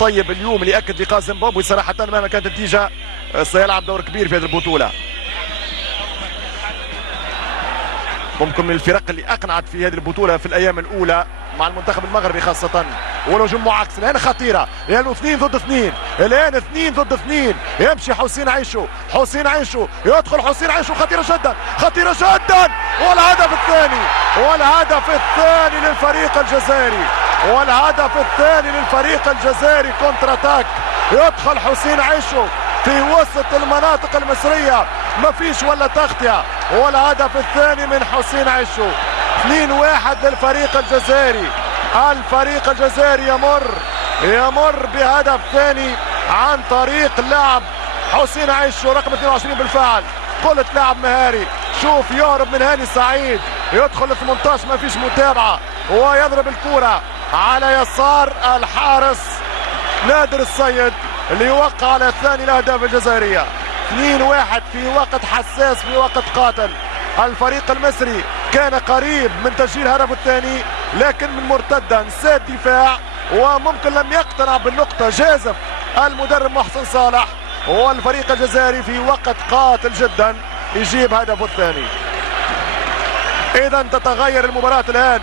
طيب اليوم اللي اكد لقاء زيمبابوي صراحه مهما كانت النتيجه سيلعب دور كبير في هذه البطوله. ممكن من الفرق اللي اقنعت في هذه البطوله في الايام الاولى مع المنتخب المغربي خاصه، والهجوم معاكس الان خطيره لانه 2 ضد 2 الان 2 ضد 2 يمشي حسين عيشو يدخل حسين عيشو خطيره جدا والهدف الثاني للفريق الجزائري كونتر اتاك. يدخل حسين عيشو في وسط المناطق المصريه ما فيش ولا تغطيه، والهدف الثاني من حسين عيشو. 2-1 للفريق الجزائري. الفريق الجزائري يمر بهدف ثاني عن طريق اللاعب حسين عيشو رقم 22 بالفعل. قلت لاعب مهاري، شوف يهرب من هاني سعيد، يدخل 18 ما فيش متابعه ويضرب الكره على يسار الحارس نادر السيد اللي يوقع على ثاني الاهداف الجزائريه. 2-1 في وقت حساس، في وقت قاتل. الفريق المصري كان قريب من تسجيل الهدف الثاني لكن من مرتده انساد دفاع وممكن لم يقتنع بالنقطه. جازف المدرب محسن صالح، والفريق الجزائري في وقت قاتل جدا يجيب هدفه الثاني. اذا تتغير المباراه الان.